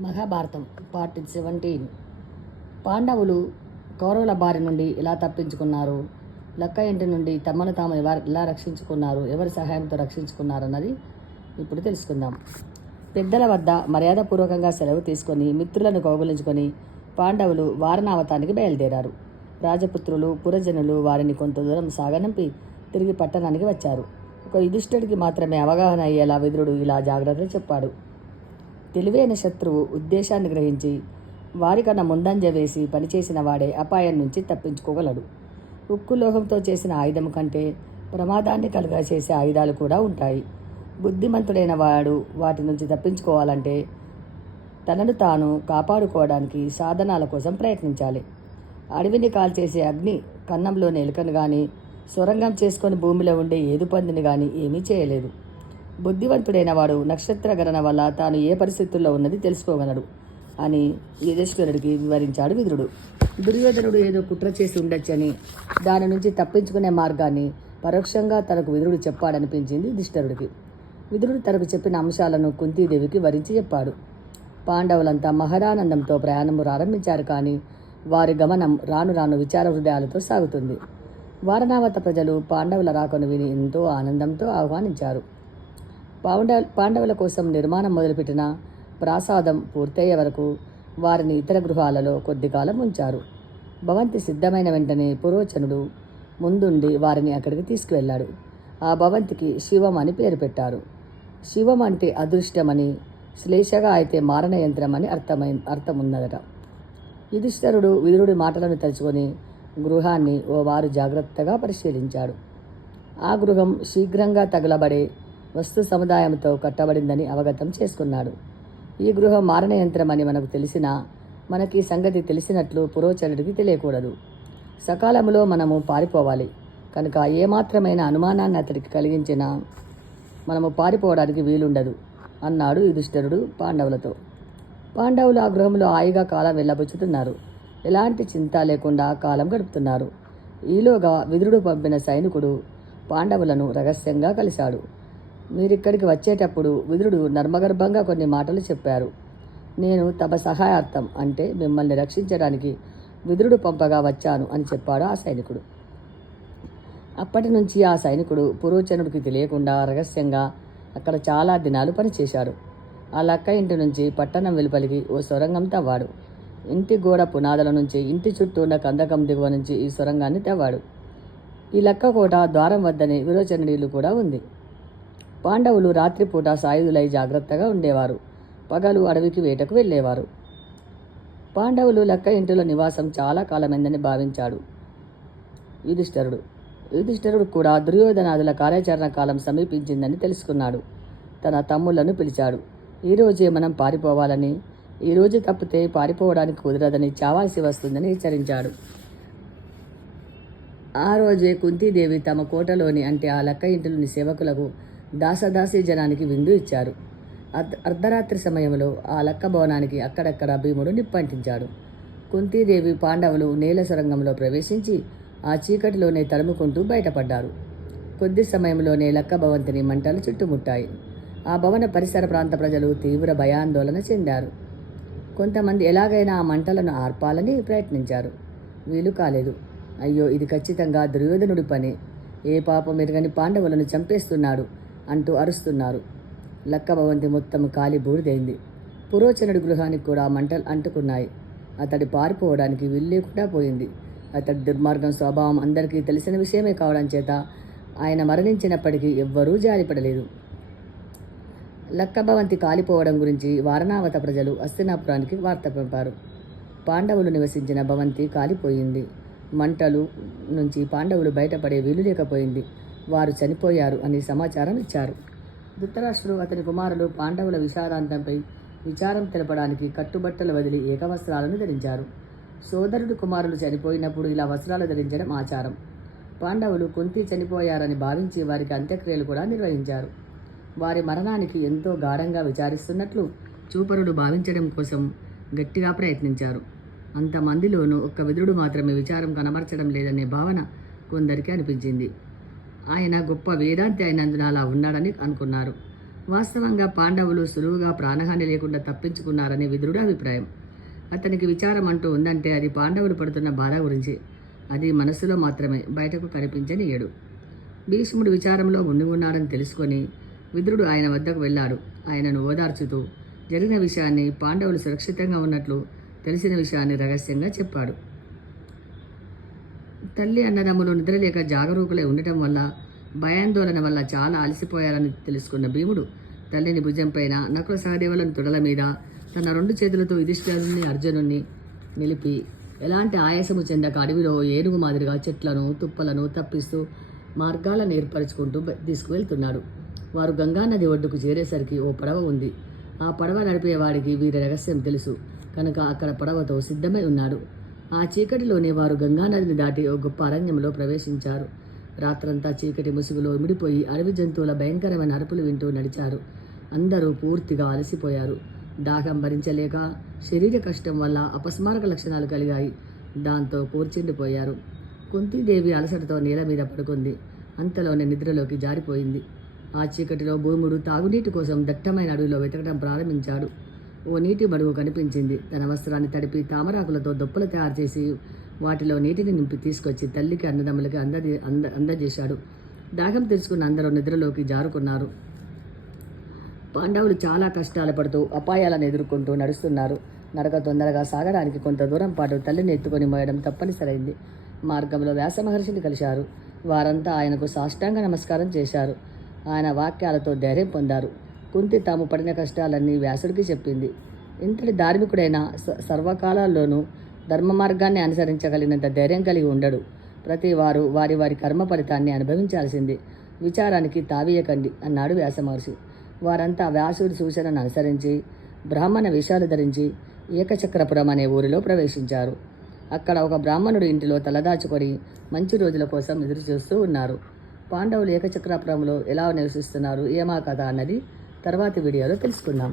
Mahabharatam part seventeen పాండవులు కౌరవుల బారి నుండి ఎలా తప్పించుకున్నారు? లక్క ఇంటి నుండి తమను తాము ఎవరు ఎలా రక్షించుకున్నారు? ఎవరి సహాయంతో రక్షించుకున్నారన్నది ఇప్పుడు తెలుసుకుందాం. పెద్దల వద్ద మర్యాదపూర్వకంగా సెలవు తీసుకొని మిత్రులను కౌగులించుకొని పాండవులు వారణావతానికి బయలుదేరారు. రాజపుత్రులు పురజనులు వారిని కొంత దూరం సాగనంపి తిరిగి పట్టణానికి వచ్చారు. ఒక యుధిష్ఠుడికి మాత్రమే అవగాహన అయ్యేలా విదురుడు ఇలా జాగ్రత్తలు చెప్పాడు. తెలివైన శత్రువు ఉద్దేశాన్ని గ్రహించి వారికన్నా ముందంజ వేసి పనిచేసిన వాడే అపాయం నుంచి తప్పించుకోగలడు. ఉక్కు లోహంతో చేసిన ఆయుధం కంటే ప్రమాదాన్ని కలుగా చేసే ఆయుధాలు కూడా ఉంటాయి. బుద్ధిమంతుడైన వాడు వాటి నుంచి తప్పించుకోవాలంటే తనను తాను కాపాడుకోవడానికి సాధనాల కోసం ప్రయత్నించాలి. అడవిని కాల్చేసే అగ్ని కన్నంలోని ఎలుకను కానీ సొరంగం చేసుకొని భూమిలో ఉండే ఏదు పందిని కానీ ఏమీ చేయలేదు. బుద్ధివంతుడైన వాడు నక్షత్ర గణన వల్ల తాను ఏ పరిస్థితుల్లో ఉన్నది తెలుసుకోగలడు. అని యుధేశ్వరుడికి వివరించాడు విదురుడు. దుర్యోధనుడు ఏదో కుట్ర చేసి ఉండొచ్చని దాని నుంచి తప్పించుకునే మార్గాన్ని పరోక్షంగా తనకు విదురుడు చెప్పాడనిపించింది యుధిష్ఠరుడికి. విదురుడు తనకు చెప్పిన అంశాలను కుంతీదేవికి వరించి చెప్పాడు. పాండవులంతా మహదానందంతో ప్రయాణం ప్రారంభించారు కానీ వారి గమనం రాను రాను విచార హృదయాలతో సాగుతుంది. వారణావత ప్రజలు పాండవుల రాకను విని ఎంతో ఆనందంతో ఆహ్వానించారు. పాండ పాండవుల కోసం నిర్మాణం మొదలుపెట్టిన ప్రాసాదం పూర్తయ్యే వరకు వారిని ఇతర గృహాలలో కొద్ది కాలం ఉంచారు. భవంతి సిద్ధమైన వెంటనే పురోచనుడు ముందుండి వారిని అక్కడికి తీసుకువెళ్ళాడు. ఆ భవంతికి శివం అని పేరు పెట్టారు. శివం అంటే అదృష్టమని శ్లేషగా అయితే మారణ యంత్రం అని అర్థమై అర్థమున్నదట. యుధిష్ఠరుడు వీరుడి మాటలను తలుచుకొని గృహాన్ని ఓ వారు జాగ్రత్తగా పరిశీలించాడు. ఆ గృహం శీఘ్రంగా తగలబడే వస్తు సముదాయంతో కట్టబడిందని అవగతం చేసుకున్నాడు. ఈ గృహం మారణ యంత్రమని మనకు తెలిసినా మనకి సంగతి తెలిసినట్లు పురోచరుడికి తెలియకూడదు. సకాలంలో మనము పారిపోవాలి. కనుక ఏమాత్రమైన అనుమానాన్ని అతడికి కలిగించినా మనము పారిపోవడానికి వీలుండదు అన్నాడు యుధిష్ఠరుడు పాండవులతో. పాండవులు ఆ గృహంలో హాయిగా కాలం వెళ్ళబుచ్చుతున్నారు. ఎలాంటి చింత లేకుండా కాలం గడుపుతున్నారు. ఈలోగా విదురుడు పంపిన సైనికుడు పాండవులను రహస్యంగా కలిశాడు. మీరిక్కడికి వచ్చేటప్పుడు విదురుడు నర్మగర్భంగా కొన్ని మాటలు చెప్పారు. నేను తమ సహాయార్థం అంటే మిమ్మల్ని రక్షించడానికి విదురుడు పంపగా వచ్చాను అని చెప్పాడు ఆ సైనికుడు. అప్పటి నుంచి ఆ సైనికుడు పురోచనుడికి తెలియకుండా రహస్యంగా అక్కడ చాలా దినాలు పనిచేశాడు ఆ లక్క ఇంటి నుంచి పట్టణం వెలుపలికి ఓ సొరంగం తవ్వాడు. ఇంటి గోడ పునాదుల నుంచి ఇంటి చుట్టూ ఉన్న కందకం దిగువ నుంచి ఈ సొరంగాన్ని తవ్వాడు. ఈ లక్క కోట ద్వారం వద్దనే విరోచనుడిలు కూడా ఉంది. పాండవులు రాత్రిపూట సాయుధులై జాగ్రత్తగా ఉండేవారు. పగలు అడవికి వేటకు వెళ్ళేవారు. పాండవులు లక్క ఇంటిలో నివాసం చాలా కాలమైందని భావించాడు యుధిష్ఠరుడు. యుధిష్ఠరుడు కూడా దుర్యోధనాదుల కార్యాచరణ కాలం సమీపించిందని తెలుసుకున్నాడు. తన తమ్ముళ్ళను పిలిచాడు. ఈరోజే మనం పారిపోవాలని ఈరోజు తప్పితే పారిపోవడానికి కుదరదని చావాల్సి వస్తుందని హెచ్చరించాడు. ఆ రోజే కుంతీదేవి తమ కోటలోని అంటే ఆ లక్క ఇంటిలోని సేవకులకు దాసదాసి జనానికి విందు ఇచ్చారు. అర్ధరాత్రి సమయంలో ఆ లక్క భవనానికి అక్కడక్కడ భీముడు నిప్పంటించాడు. కుంతీదేవి పాండవులు నీల సొరంగంలో ప్రవేశించి ఆ చీకటిలోనే తరుముకుంటూ బయటపడ్డారు. కొద్ది సమయంలోనే లక్క భవంతిని మంటలు చుట్టుముట్టాయి. ఆ భవన పరిసర ప్రాంత ప్రజలు తీవ్ర భయాందోళన చెందారు. కొంతమంది ఎలాగైనా ఆ మంటలను ఆర్పాలని ప్రయత్నించారు. వీలు కాలేదు. అయ్యో ఇది ఖచ్చితంగా దుర్యోధనుడి పని. ఏ పాపం ఎరగని పాండవులను చంపేస్తున్నాడు. అంటూ అరుస్తున్నారు. లక్క భవంతి మొత్తం కాలి బూడిదైంది. పురోచనుడి గృహానికి కూడా మంటలు అంటుకున్నాయి. అతడి పారిపోవడానికి వీల్లేకుండా పోయింది. అతడి దుర్మార్గం స్వభావం అందరికీ తెలిసిన విషయమే కావడం చేత ఆయన మరణించినప్పటికీ ఎవ్వరూ జారిపడలేదు. లక్కభవంతి కాలిపోవడం గురించి వారణావత ప్రజలు అస్తినాపురానికి వార్త పంపారు. పాండవులు నివసించిన భవంతి కాలిపోయింది. మంటలు నుంచి పాండవులు బయటపడే వీలు లేకపోయింది. వారు చనిపోయారు అని సమాచారం ఇచ్చారు. ధృతరాష్ట్రుడు అతని కుమారులు పాండవుల విషాదాంతంపై విచారం తెలపడానికి కట్టుబట్టలు వదిలి ఏకవస్త్రాలను ధరించారు. సోదరుడు కుమారులు చనిపోయినప్పుడు ఇలా వస్త్రాలు ధరించడం ఆచారం. పాండవులు కుంతి చనిపోయారని భావించి వారికి అంత్యక్రియలు కూడా నిర్వహించారు. వారి మరణానికి ఎంతో గాఢంగా విచారిస్తున్నట్లు చూపరుడు భావించడం కోసం గట్టిగా ప్రయత్నించారు. అంతమందిలోనూ ఒక్క విదురుడు మాత్రమే విచారం కనబరచడం లేదనే భావన కొందరికి అనిపించింది. ఆయన గొప్ప వేదాంతి అయినందున అలా ఉన్నాడని అనుకున్నారు. వాస్తవంగా పాండవులు సులువుగా ప్రాణహాని లేకుండా తప్పించుకున్నారని విదురుడు అభిప్రాయం అతనికి విచారం అంటూ ఉందంటే అది పాండవులు పడుతున్న బాధ గురించి. అది మనసులో మాత్రమే బయటకు కనిపించని ఏడు. భీష్ముడు విచారంలో ఉండి ఉన్నాడని తెలుసుకొని విదురుడు ఆయన వద్దకు వెళ్ళాడు. ఆయనను ఓదార్చుతూ జరిగిన విషయాన్ని పాండవులు సురక్షితంగా ఉన్నట్లు తెలిసిన విషయాన్ని రహస్యంగా చెప్పాడు. తల్లి అన్నదమ్ములు నిద్రలేక జాగరూకులై ఉండటం వల్ల భయాందోళన వల్ల చాలా అలసిపోయారని తెలుసుకున్న భీముడు తల్లిని భుజంపైన నకుల సహదేవులను తొడల మీద తన రెండు చేతులతో యుధిష్ఠిరుని అర్జునుణ్ణి నిలిపి ఎలాంటి ఆయాసము చెందక అడవిలో ఏనుగు మాదిరిగా చెట్లను తుప్పలను తప్పిస్తూ మార్గాలను ఏర్పరచుకుంటూ తీసుకువెళ్తున్నాడు. వారు గంగానది ఒడ్డుకు చేరేసరికి ఓ పడవ ఉంది. ఆ పడవ నడిపేవాడికి వీరి రహస్యం తెలుసు. కనుక అక్కడ పడవతో సిద్ధమై ఉన్నాడు. ఆ చీకటిలోనే వారు గంగానదిని దాటి ఓ గొప్ప అరణ్యంలో ప్రవేశించారు. రాత్రంతా చీకటి ముసుగులో ఇమిడిపోయి అడవి జంతువుల భయంకరమైన అరుపులు వింటూ నడిచారు. అందరూ పూర్తిగా అలసిపోయారు. దాహం భరించలేక శరీర కష్టం వల్ల అపస్మారక లక్షణాలు కలిగాయి. దాంతో కూర్చుండిపోయారు. కుంతీదేవి అలసటతో నేల మీద పడుకుంది. అంతలోనే నిద్రలోకి జారిపోయింది. ఆ చీకటిలో భూముడు తాగునీటి కోసం దట్టమైన అడవిలో వెతకడం ప్రారంభించాడు. ఓ నీటి బడుగు కనిపించింది. తన వస్త్రాన్ని తడిపి తామరాకులతో దుప్పలు తయారు చేసి వాటిలో నీటిని నింపి తీసుకొచ్చి తల్లికి అన్నదమ్ములకి అందది అంద అందజేశాడు. దాహం తెరుచుకున్న అందరూ నిద్రలోకి జారుకున్నారు. పాండవులు చాలా కష్టాలు పడుతూ అపాయాలను ఎదుర్కొంటూ నడుస్తున్నారు. నడక తొందరగా సాగడానికి కొంత దూరం పాటు తల్లిని ఎత్తుకొని మోయడం తప్పనిసరైంది. మార్గంలో వ్యాస మహర్షిని కలిశారు. వారంతా ఆయనకు సాష్టాంగ నమస్కారం చేశారు. ఆయన వాక్యాలతో ధైర్యం పొందారు. కుంతి తాము పడిన కష్టాలన్నీ వ్యాసుడికి చెప్పింది. ఇంతటి ధార్మికుడైన స- సర్వకాలాల్లోనూ ధర్మ మార్గాన్ని అనుసరించగలిగినంత ధైర్యం కలిగి ఉండడు. ప్రతి వారు వారి వారి కర్మ ఫలితాన్ని అనుభవించాల్సింది. విచారానికి తావీయకండి అన్నాడు వ్యాసమహర్షి. వారంతా వ్యాసుడి సూచనను అనుసరించి బ్రాహ్మణ వేషాలు ధరించి ఏకచక్రపురం అనే ఊరిలో ప్రవేశించారు. అక్కడ ఒక బ్రాహ్మణుడి ఇంటిలో తలదాచుకొని మంచి రోజుల కోసం ఎదురు చూస్తూ ఉన్నారు. పాండవులు ఏకచక్రపురంలో ఎలా నివసిస్తున్నారు? ఏమా కథ అన్నది తర్వాతి వీడియోలో తెలుసుకుందాం.